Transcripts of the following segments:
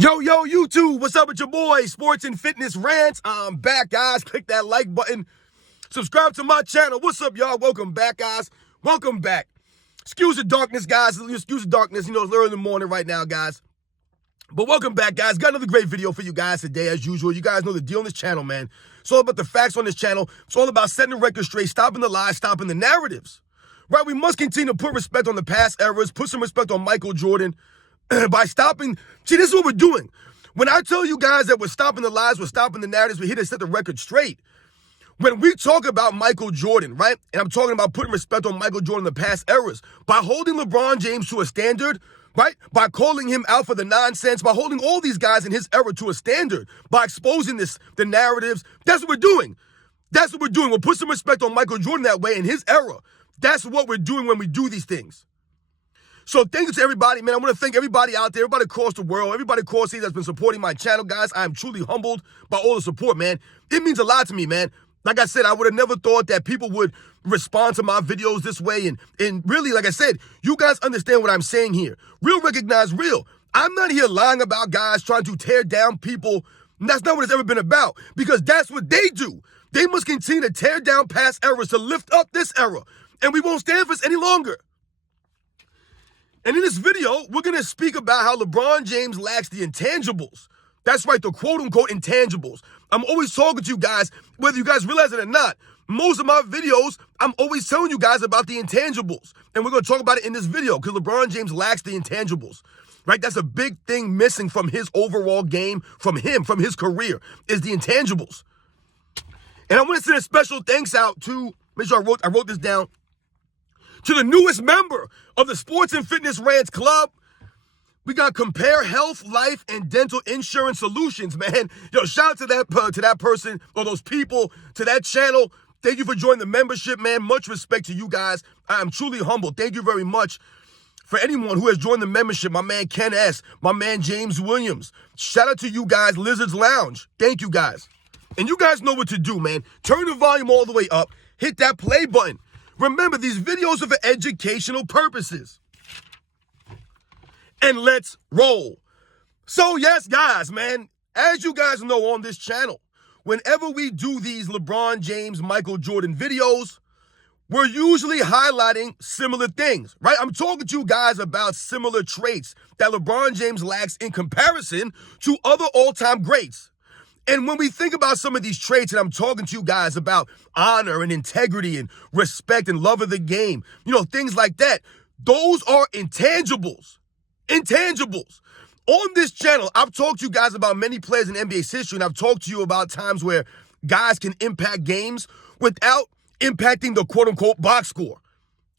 Yo, YouTube, what's up with your boy, Sports and Fitness Rants? I'm back, guys. Click that like button. Subscribe to my channel. What's up, y'all? Welcome back, guys. Welcome back. Excuse the darkness, guys. Excuse the darkness. It's early in the morning right now, guys. But welcome back, guys. Got another great video for you guys today, as usual. You guys know the deal on this channel, man. It's all about the facts on this channel. It's all about setting the record straight, stopping the lies, stopping the narratives. Right? We must continue to put respect on the past eras, put some respect on Michael Jordan, by stopping. See, this is what we're doing. When I tell you guys that we're stopping the lies, we're stopping the narratives, we're here to set the record straight. When we talk about Michael Jordan, right, and I'm talking about putting respect on Michael Jordan in the past eras, by holding LeBron James to a standard, right, by calling him out for the nonsense, by holding all these guys in his era to a standard, by exposing the narratives, that's what we're doing. That's what we're doing. We'll put some respect on Michael Jordan that way in his era. That's what we're doing when we do these things. So thank you to everybody, man. I want to thank everybody out there, everybody across the world, everybody across here that's been supporting my channel, guys. I am truly humbled by all the support, man. It means a lot to me, man. Like I said, I would have never thought that people would respond to my videos this way. And really, like I said, you guys understand what I'm saying here. Real recognize real. I'm not here lying about guys trying to tear down people. And that's not what it's ever been about, because that's what they do. They must continue to tear down past eras to lift up this era. And we won't stand for this any longer. And in this video, we're going to speak about how LeBron James lacks the intangibles. That's right, the quote-unquote intangibles. I'm always talking to you guys, whether you guys realize it or not. Most of my videos, I'm always telling you guys about the intangibles. And we're going to talk about it in this video, because LeBron James lacks the intangibles. Right? That's a big thing missing from his overall game, from his career, is the intangibles. And I want to send a special thanks out to, make sure I wrote this down, to the newest member of the Sports and Fitness Rants Club. We got Compare Health, Life, and Dental Insurance Solutions, man. Yo, shout out to that person or those people, to that channel. Thank you for joining the membership, man. Much respect to you guys. I am truly humbled. Thank you very much. For anyone who has joined the membership, my man Ken S., my man James Williams. Shout out to you guys, Lizard's Lounge. Thank you guys. And you guys know what to do, man. Turn the volume all the way up. Hit that play button. Remember, these videos are for educational purposes. And let's roll. So yes, guys, man, as you guys know on this channel, whenever we do these LeBron James, Michael Jordan videos, we're usually highlighting similar things, right? I'm talking to you guys about similar traits that LeBron James lacks in comparison to other all-time greats. And when we think about some of these traits, and I'm talking to you guys about honor and integrity and respect and love of the game, things like that, those are intangibles. Intangibles. On this channel, I've talked to you guys about many players in NBA's history, and I've talked to you about times where guys can impact games without impacting the quote-unquote box score,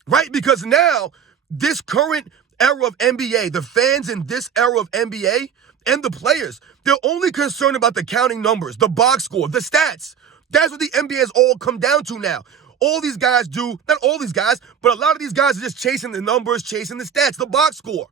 right? Because now, this current era of NBA, the fans in this era of NBA, and the players, they're only concerned about the counting numbers, the box score, the stats. That's what the NBA has all come down to now. All these guys do, not all these guys, but a lot of these guys are just chasing the numbers, chasing the stats, the box score,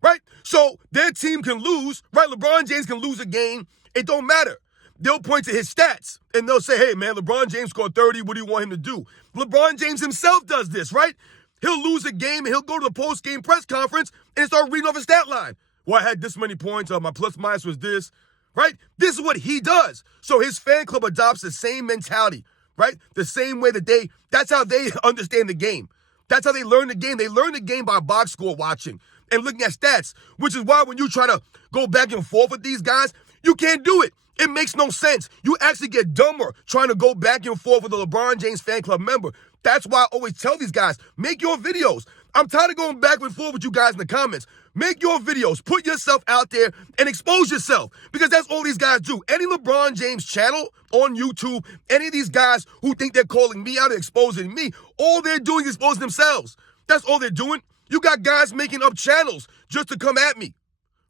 right? So their team can lose, right? LeBron James can lose a game. It don't matter. They'll point to his stats, and they'll say, hey, man, LeBron James scored 30. What do you want him to do? LeBron James himself does this, right? He'll lose a game, and he'll go to the post-game press conference and start reading off a stat line. Well, I had this many points. My plus minus was this, right? This is what he does. So his fan club adopts the same mentality, right? The same way that that's how they understand the game. That's how they learn the game. They learn the game by box score watching and looking at stats, which is why when you try to go back and forth with these guys, you can't do it. It makes no sense. You actually get dumber trying to go back and forth with a LeBron James fan club member. That's why I always tell these guys, make your videos. I'm tired of going back and forth with you guys in the comments. Make your videos, put yourself out there and expose yourself, because that's all these guys do. Any LeBron James channel on YouTube, any of these guys who think they're calling me out or exposing me, all they're doing is exposing themselves. That's all they're doing. You got guys making up channels just to come at me,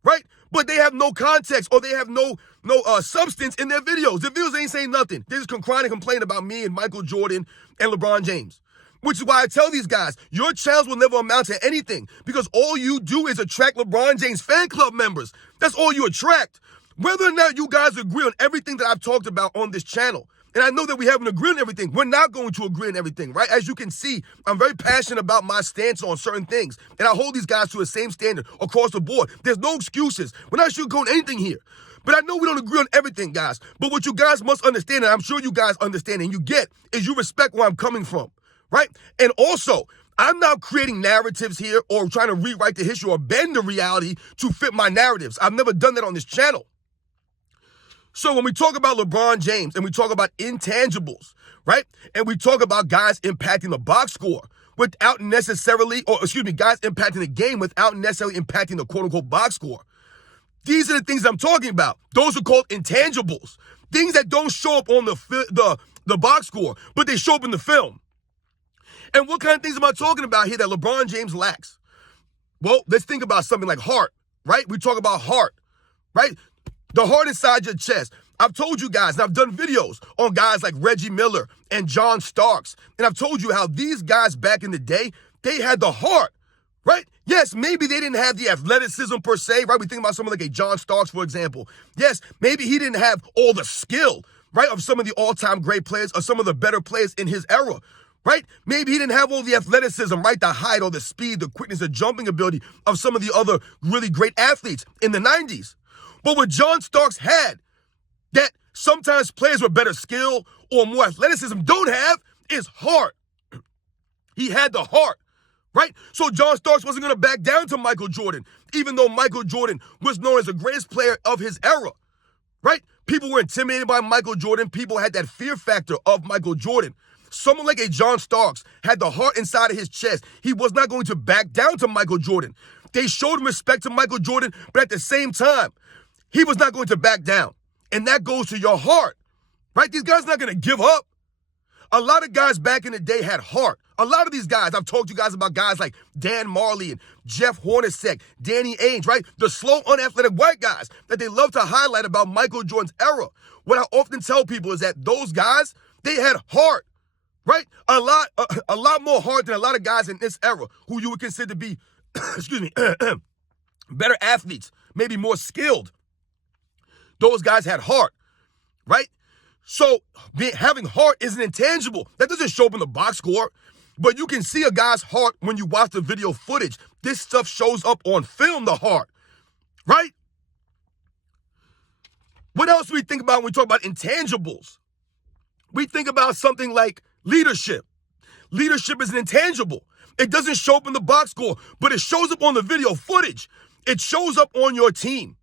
right? But they have no context, or they have no substance in their videos. The videos ain't saying nothing. They just crying and complain about me and Michael Jordan and LeBron James. Which is why I tell these guys, your channels will never amount to anything, because all you do is attract LeBron James fan club members. That's all you attract. Whether or not you guys agree on everything that I've talked about on this channel, And I know that we haven't agreed on everything. We're not going to agree on everything, right? As you can see, I'm very passionate about my stance on certain things. And I hold these guys to the same standard across the board. There's no excuses. We're not sugarcoating anything here. But I know we don't agree on everything, guys. But what you guys must understand, and I'm sure you guys understand and you get, is you respect where I'm coming from, right? And also, I'm not creating narratives here or trying to rewrite the history or bend the reality to fit my narratives. I've never done that on this channel. So when we talk about LeBron James and we talk about intangibles, right? And we talk about guys impacting the box score without necessarily, guys impacting the game without necessarily impacting the quote-unquote box score. These are the things I'm talking about. Those are called intangibles. Things that don't show up on the box score, but they show up in the film. And what kind of things am I talking about here that LeBron James lacks? Well, let's think about something like heart, right? We talk about heart, right? The heart inside your chest. I've told you guys, and I've done videos on guys like Reggie Miller and John Starks. And I've told you how these guys back in the day, they had the heart, right? Yes, maybe they didn't have the athleticism per se, right? We think about someone like a John Starks, for example. Yes, maybe he didn't have all the skill, right, of some of the all-time great players or some of the better players in his era, right? Maybe he didn't have all the athleticism, right, the height or the speed, the quickness, the jumping ability of some of the other really great athletes in the 90s. But what John Starks had that sometimes players with better skill or more athleticism don't have is heart. He had the heart, right? So John Starks wasn't going to back down to Michael Jordan, even though Michael Jordan was known as the greatest player of his era, right? People were intimidated by Michael Jordan. People had that fear factor of Michael Jordan. Someone like a John Starks had the heart inside of his chest. He was not going to back down to Michael Jordan. They showed respect to Michael Jordan, but at the same time, he was not going to back down. And that goes to your heart, right? These guys are not going to give up. A lot of guys back in the day had heart. A lot of these guys, I've talked to you guys about guys like Dan Marley and Jeff Hornacek, Danny Ainge, right? The slow, unathletic white guys that they love to highlight about Michael Jordan's era. What I often tell people is that those guys, they had heart, right? A lot more heart than a lot of guys in this era who you would consider to be, better athletes, maybe more skilled. Those guys had heart, right? So having heart is an intangible. That doesn't show up in the box score, but you can see a guy's heart when you watch the video footage. This stuff shows up on film, the heart, right? What else do we think about when we talk about intangibles? We think about something like leadership. Leadership is an intangible. It doesn't show up in the box score, but it shows up on the video footage. It shows up on your team.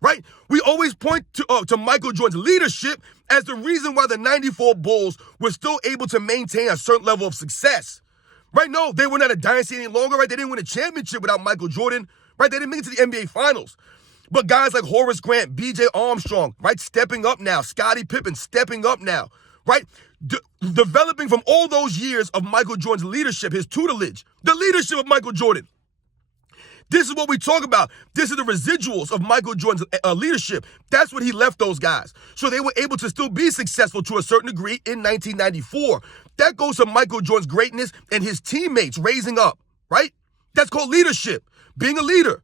Right? We always point to Michael Jordan's leadership as the reason why the 94 Bulls were still able to maintain a certain level of success. Right? No, they were not a dynasty any longer, right? They didn't win a championship without Michael Jordan, right? They didn't make it to the NBA Finals. But guys like Horace Grant, B.J. Armstrong, right? Stepping up now. Scottie Pippen stepping up now, right? Developing from all those years of Michael Jordan's leadership, his tutelage, the leadership of Michael Jordan. This is what we talk about. This is the residuals of Michael Jordan's leadership. That's what he left those guys. So they were able to still be successful to a certain degree in 1994. That goes to Michael Jordan's greatness and his teammates raising up, right? That's called leadership, being a leader,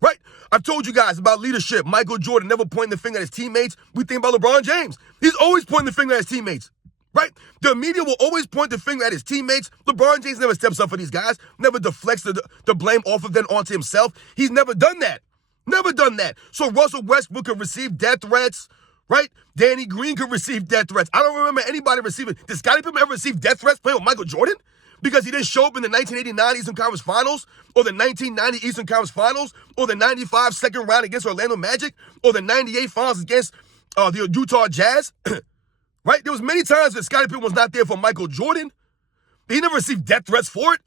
right? I've told you guys about leadership. Michael Jordan never pointing the finger at his teammates. We think about LeBron James. He's always pointing the finger at his teammates. Right? The media will always point the finger at his teammates. LeBron James never steps up for these guys, never deflects the blame off of them onto himself. He's never done that. Never done that. So Russell Westbrook could receive death threats, right? Danny Green could receive death threats. I don't remember anybody receiving. Did Scottie Pippen ever receive death threats playing with Michael Jordan? Because he didn't show up in the 1989 Eastern Conference Finals, or the 1990 Eastern Conference Finals, or the 95 second round against Orlando Magic, or the 98 finals against the Utah Jazz. Right? There was many times that Scottie Pippen was not there for Michael Jordan. He never received death threats for it.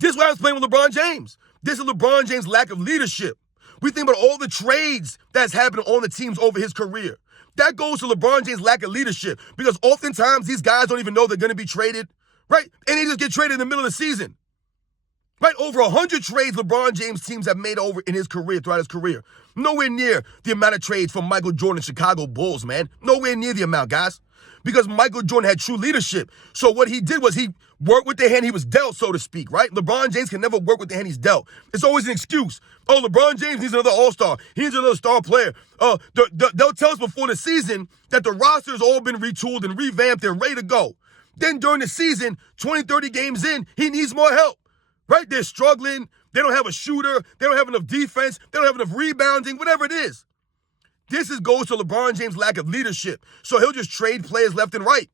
This is why I was playing with LeBron James. This is LeBron James' lack of leadership. We think about all the trades that's happened on the teams over his career. That goes to LeBron James' lack of leadership because oftentimes these guys don't even know they're going to be traded, right? And they just get traded in the middle of the season. Right? Over 100 trades LeBron James teams have made over in his career, throughout his career. Nowhere near the amount of trades from Michael Jordan's Chicago Bulls, man. Nowhere near the amount, guys. because Michael Jordan had true leadership. So what he did was he worked with the hand he was dealt, so to speak, right? LeBron James can never work with the hand he's dealt. It's always an excuse. Oh, LeBron James needs another all-star. He needs another star player. They'll tell us before the season that the roster's all been retooled and revamped and ready to go. Then during the season, 20, 30 games in, he needs more help, right? They're struggling. They don't have a shooter. They don't have enough defense. They don't have enough rebounding, whatever it is. This goes to LeBron James' lack of leadership. So he'll just trade players left and right.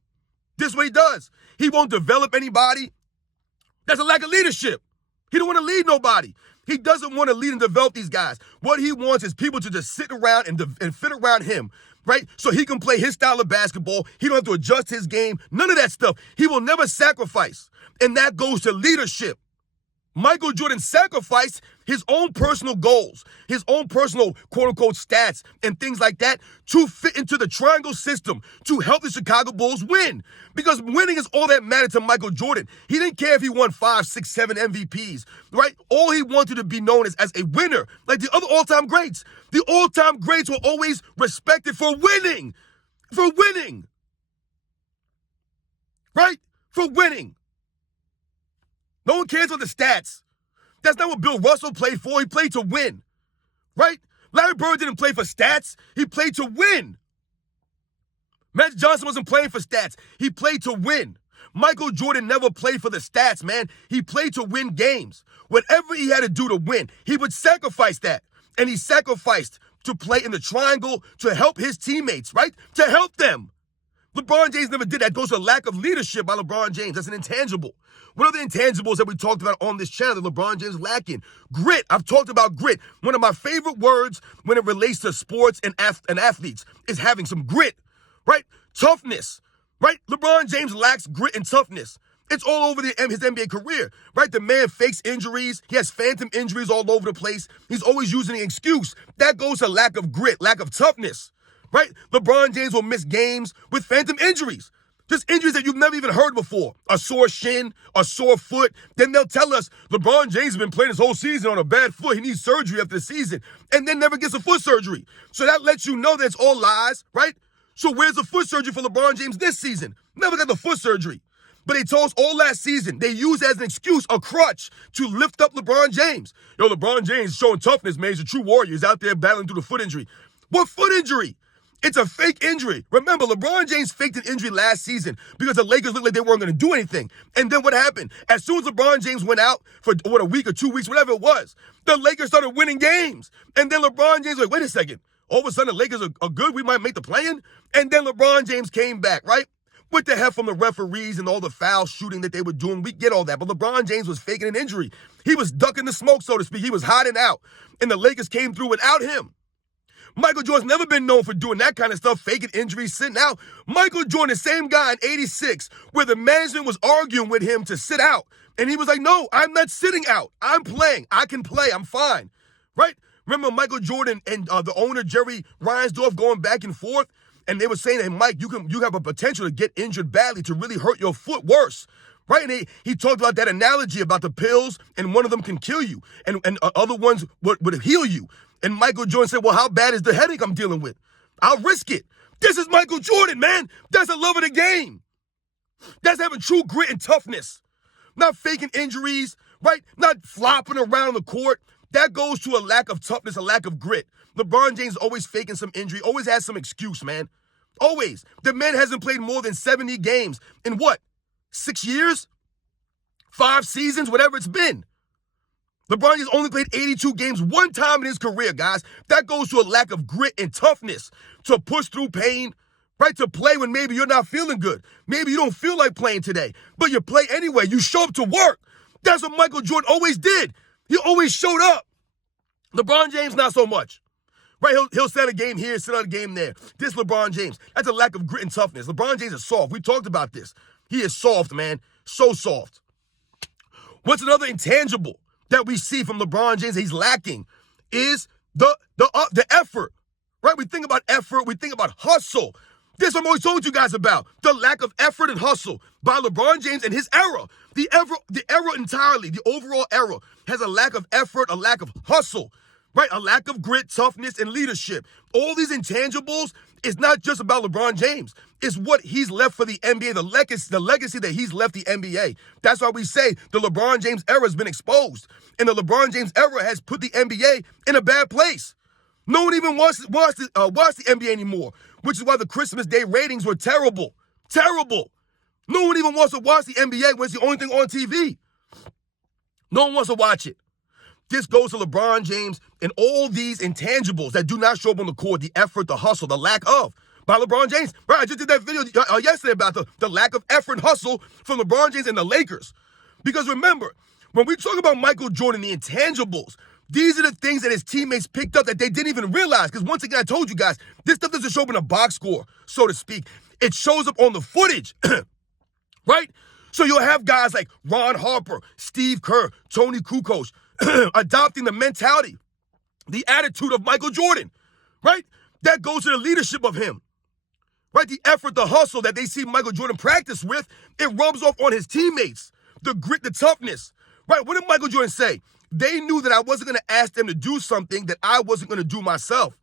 This is what he does. He won't develop anybody. That's a lack of leadership. He don't want to lead nobody. He doesn't want to lead and develop these guys. What he wants is people to just sit around and fit around him, right? So he can play his style of basketball. He don't have to adjust his game. None of that stuff. He will never sacrifice. And that goes to leadership. Michael Jordan sacrificed his own personal goals, his own personal quote-unquote stats and things like that to fit into the triangle system to help the Chicago Bulls win. Because winning is all that mattered to Michael Jordan. He didn't care if he won 5, 6, 7 MVPs, right? All he wanted to be known as a winner, like the other all-time greats. The all-time greats were always respected for winning, right? For winning. No one cares about the stats. That's not what Bill Russell played for. He played to win, right? Larry Bird didn't play for stats. He played to win. Magic Johnson wasn't playing for stats. He played to win. Michael Jordan never played for the stats, man. He played to win games. Whatever he had to do to win, he would sacrifice that. And he sacrificed to play in the triangle to help his teammates, right? To help them. LeBron James never did that. It goes to lack of leadership by LeBron James. That's an intangible. What are the intangibles that we talked about on this channel that LeBron James is lacking? Grit. I've talked about grit. One of my favorite words when it relates to sports and athletes is having some grit, right? Toughness, right? LeBron James lacks grit and toughness. It's all over his NBA career, right? The man fakes injuries. He has phantom injuries all over the place. He's always using an excuse. That goes to lack of grit, lack of toughness, right? LeBron James will miss games with phantom injuries. Just injuries that you've never even heard before. A sore shin, a sore foot. Then they'll tell us LeBron James has been playing his whole season on a bad foot. He needs surgery after the season. And then never gets a foot surgery. So that lets you know that it's all lies, right? So where's the foot surgery for LeBron James this season? Never got the foot surgery. But they told us all last season, they used as an excuse, a crutch, to lift up LeBron James. Yo, LeBron James showing toughness, man. He's a true warrior. He's out there battling through the foot injury. What foot injury? It's a fake injury. Remember, LeBron James faked an injury last season because the Lakers looked like they weren't going to do anything. And then what happened? As soon as LeBron James went out for, a week or 2 weeks, whatever it was, the Lakers started winning games. And then LeBron James was like, wait a second. All of a sudden, the Lakers are good. We might make the play-in. And then LeBron James came back, right? With the help from the referees and all the foul shooting that they were doing. We get all that. But LeBron James was faking an injury. He was ducking the smoke, so to speak. He was hiding out. And the Lakers came through without him. Michael Jordan's never been known for doing that kind of stuff, faking injuries, sitting out. Michael Jordan, the same guy in '86, where the management was arguing with him to sit out. And he was like, no, I'm not sitting out. I'm playing. I can play. I'm fine. Right? Remember Michael Jordan and the owner, Jerry Reinsdorf, going back and forth? And they were saying, hey, Mike, you have a potential to get injured badly, to really hurt your foot worse. Right? And he talked about that analogy about the pills, and one of them can kill you, and other ones would heal you. And Michael Jordan said, well, how bad is the headache I'm dealing with? I'll risk it. This is Michael Jordan, man. That's the love of the game. That's having true grit and toughness. Not faking injuries, right? Not flopping around the court. That goes to a lack of toughness, a lack of grit. LeBron James always faking some injury, always has some excuse, man. Always. The man hasn't played more than 70 games in what? 6 years? 5 seasons? Whatever it's been. LeBron James only played 82 games one time in his career, guys. That goes to a lack of grit and toughness to push through pain, right? To play when maybe you're not feeling good. Maybe you don't feel like playing today, but you play anyway. You show up to work. That's what Michael Jordan always did. He always showed up. LeBron James, not so much. Right? He'll set a game here, set out a game there. This LeBron James, that's a lack of grit and toughness. LeBron James is soft. We talked about this. He is soft, man. So soft. What's another intangible that we see from LeBron James that he's lacking is the effort, right? We think about effort. We think about hustle. This I'm always told you guys about, the lack of effort and hustle by LeBron James and his era. The era entirely, the overall era has a lack of effort, a lack of hustle. right? A lack of grit, toughness, and leadership. All these intangibles is not just about LeBron James. It's what he's left for the NBA, the legacy that he's left the NBA. That's why we say the LeBron James era has been exposed. And the LeBron James era has put the NBA in a bad place. No one even watch the NBA anymore, which is why the Christmas Day ratings were terrible. Terrible. No one even wants to watch the NBA when it's the only thing on TV. No one wants to watch it. This goes to LeBron James and all these intangibles that do not show up on the court, the effort, the hustle, the lack of, by LeBron James. Right, I just did that video yesterday about the lack of effort and hustle from LeBron James and the Lakers. Because remember, when we talk about Michael Jordan, the intangibles, these are the things that his teammates picked up that they didn't even realize. Because once again, I told you guys, this stuff doesn't show up in a box score, so to speak. It shows up on the footage, right? So you'll have guys like Ron Harper, Steve Kerr, Tony Kukoc, adopting the mentality, the attitude of Michael Jordan, right? That goes to the leadership of him, right? The effort, the hustle that they see Michael Jordan practice with, it rubs off on his teammates. The grit, the toughness, right? What did Michael Jordan say? They knew that I wasn't going to ask them to do something that I wasn't going to do myself.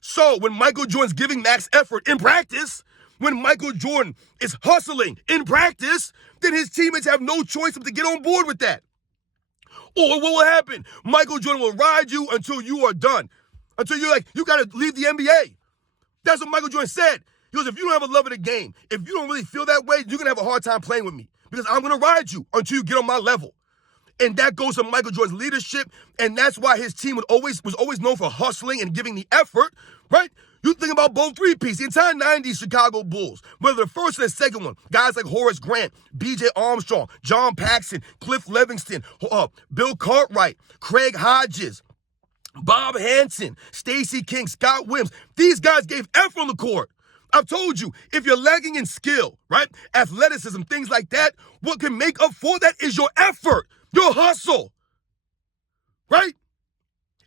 So when Michael Jordan's giving max effort in practice, when Michael Jordan is hustling in practice, then his teammates have no choice but to get on board with that. Or what will happen? Michael Jordan will ride you until you are done. Until you're like, you got to leave the NBA. That's what Michael Jordan said. He goes, if you don't have a love of the game, if you don't really feel that way, you're going to have a hard time playing with me. Because I'm going to ride you until you get on my level. And that goes to Michael Jordan's leadership. And that's why his team was always known for hustling and giving the effort, right? You think about both three-piece, the entire 90s Chicago Bulls, whether the first or the second one, guys like Horace Grant, B.J. Armstrong, John Paxson, Cliff Livingston, Bill Cartwright, Craig Hodges, Bob Hansen, Stacey King, Scott Williams. These guys gave effort on the court. I've told you, if you're lagging in skill, right, athleticism, things like that, what can make up for that is your effort, your hustle, right?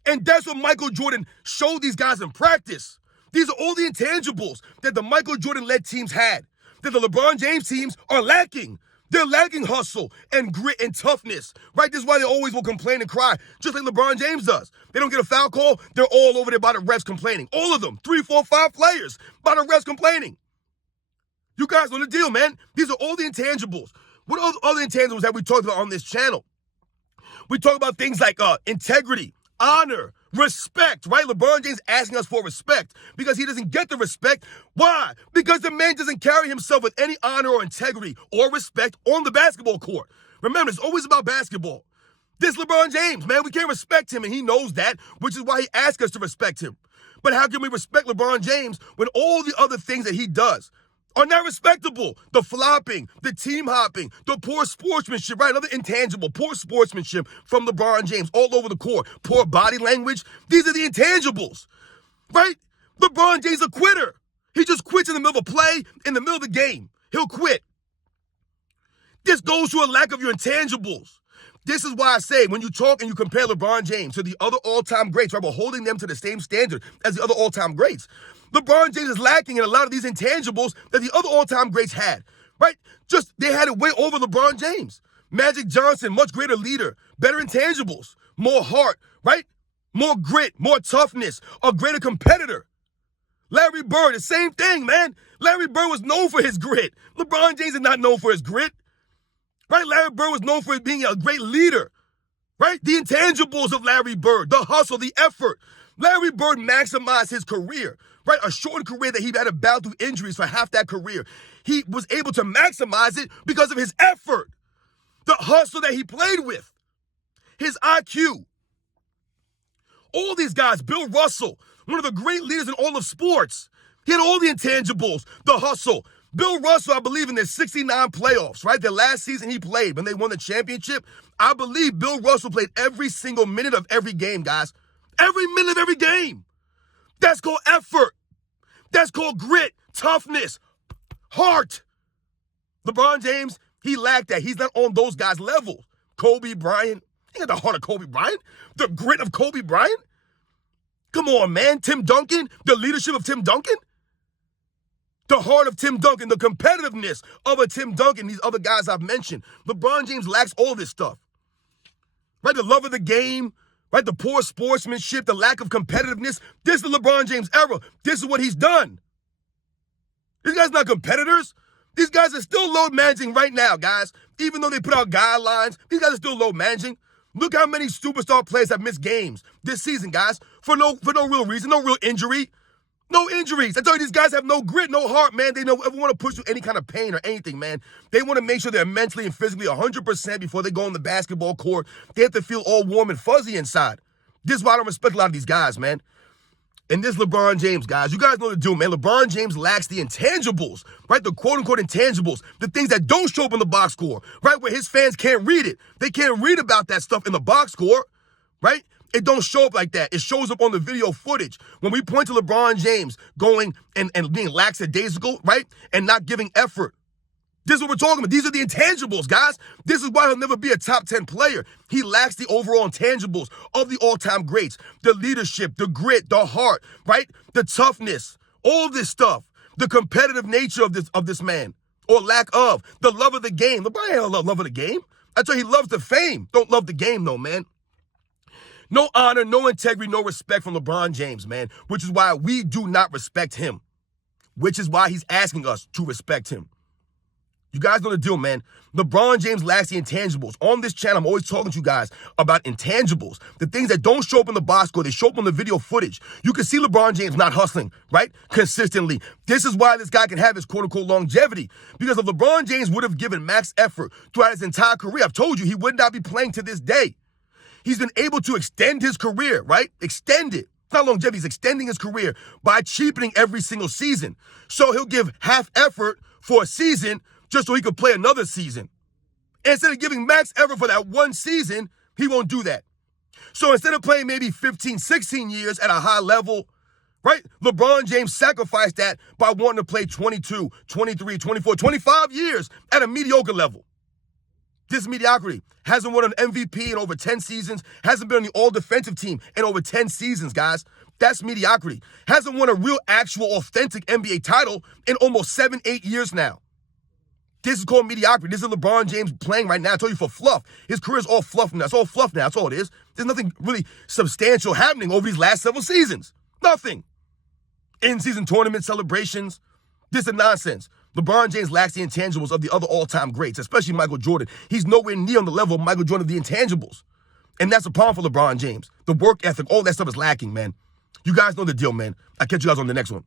And that's what Michael Jordan showed these guys in practice. These are all the intangibles that the Michael Jordan-led teams had, that the LeBron James teams are lacking. They're lacking hustle and grit and toughness, right? This is why they always will complain and cry, just like LeBron James does. They don't get a foul call, they're all over there by the refs complaining. All of them, 3, 4, 5 players by the refs complaining. You guys know the deal, man. These are all the intangibles. What are other intangibles that we talked about on this channel? We talk about things like integrity, honor, respect, right? LeBron James asking us for respect because he doesn't get the respect. Why? Because the man doesn't carry himself with any honor or integrity or respect on the basketball court. Remember, it's always about basketball. This LeBron James, man, we can't respect him, and he knows that, which is why he asks us to respect him. But how can we respect LeBron James when all the other things that he does are not respectable? The flopping, the team hopping, the poor sportsmanship, right? Another intangible, poor sportsmanship from LeBron James all over the court. Poor body language. These are the intangibles, right? LeBron James is a quitter. He just quits in the middle of a play, in the middle of the game. He'll quit. This goes to a lack of your intangibles. This is why I say when you talk and you compare LeBron James to the other all-time greats, right, we're holding them to the same standard as the other all-time greats. LeBron James is lacking in a lot of these intangibles that the other all-time greats had, right? Just they had it way over LeBron James. Magic Johnson, much greater leader, better intangibles, more heart, right? More grit, more toughness, a greater competitor. Larry Bird, the same thing, man. Larry Bird was known for his grit. LeBron James is not known for his grit, right? Larry Bird was known for being a great leader, right? The intangibles of Larry Bird, the hustle, the effort. Larry Bird maximized his career, right? A shortened career that he had to battle through injuries for half that career. He was able to maximize it because of his effort, the hustle that he played with, his IQ. All these guys, Bill Russell, one of the great leaders in all of sports. He had all the intangibles, the hustle. Bill Russell, I believe in their 69 playoffs, right? The last season he played when they won the championship, I believe Bill Russell played every single minute of every game, guys. Every minute of every game. That's called effort. That's called grit, toughness, heart. LeBron James, he lacked that. He's not on those guys' level. Kobe Bryant, he got the heart of Kobe Bryant, the grit of Kobe Bryant. Come on, man. Tim Duncan, the leadership of Tim Duncan. The heart of Tim Duncan, the competitiveness of a Tim Duncan, these other guys I've mentioned. LeBron James lacks all this stuff. Right? The love of the game, right? The poor sportsmanship, the lack of competitiveness. This is the LeBron James era. This is what he's done. These guys not competitors. These guys are still load managing right now, guys. Even though they put out guidelines, these guys are still load managing. Look how many superstar players have missed games this season, guys, for no real reason, no real injury. No injuries. I tell you, these guys have no grit, no heart, man. They don't ever want to push through any kind of pain or anything, man. They want to make sure they're mentally and physically 100% before they go on the basketball court. They have to feel all warm and fuzzy inside. This is why I don't respect a lot of these guys, man. And this LeBron James, guys, you guys know the deal, man. LeBron James lacks the intangibles, right? The quote-unquote intangibles, the things that don't show up in the box score, right? Where his fans can't read it. They can't read about that stuff in the box score, right? It don't show up like that. It shows up on the video footage. When we point to LeBron James going and being lackadaisical, right? And not giving effort. This is what we're talking about. These are the intangibles, guys. This is why he'll never be a top 10 player. He lacks the overall intangibles of the all-time greats. The leadership, the grit, the heart, right? The toughness, all this stuff. The competitive nature of this man, or lack of. The love of the game. LeBron ain't love of the game. I tell you, he loves the fame. Don't love the game, though, man. No honor, no integrity, no respect from LeBron James, man, which is why we do not respect him, which is why he's asking us to respect him. You guys know the deal, man. LeBron James lacks the intangibles. On this channel, I'm always talking to you guys about intangibles, the things that don't show up in the box score. They show up on the video footage. You can see LeBron James not hustling, right, consistently. This is why this guy can have his quote-unquote longevity, because if LeBron James would have given max effort throughout his entire career, I've told you, he would not be playing to this day. He's been able to extend his career, right? Extend it. It's not longevity. He's extending his career by cheapening every single season. So he'll give half effort for a season just so he could play another season. Instead of giving max effort for that one season, he won't do that. So instead of playing maybe 15, 16 years at a high level, right? LeBron James sacrificed that by wanting to play 22, 23, 24, 25 years at a mediocre level. This is mediocrity. Hasn't won an MVP in over 10 seasons. Hasn't been on the all-defensive team in over 10 seasons, guys. That's mediocrity. Hasn't won a real, actual, authentic NBA title in almost 7, 8 years now. This is called mediocrity. This is LeBron James playing right now. I told you, for fluff. His career is all fluff now. It's all fluff now. That's all it is. There's nothing really substantial happening over these last several seasons. Nothing. In-season tournament celebrations. This is nonsense. LeBron James lacks the intangibles of the other all-time greats, especially Michael Jordan. He's nowhere near on the level of Michael Jordan of the intangibles. And that's a problem for LeBron James. The work ethic, all that stuff is lacking, man. You guys know the deal, man. I'll catch you guys on the next one.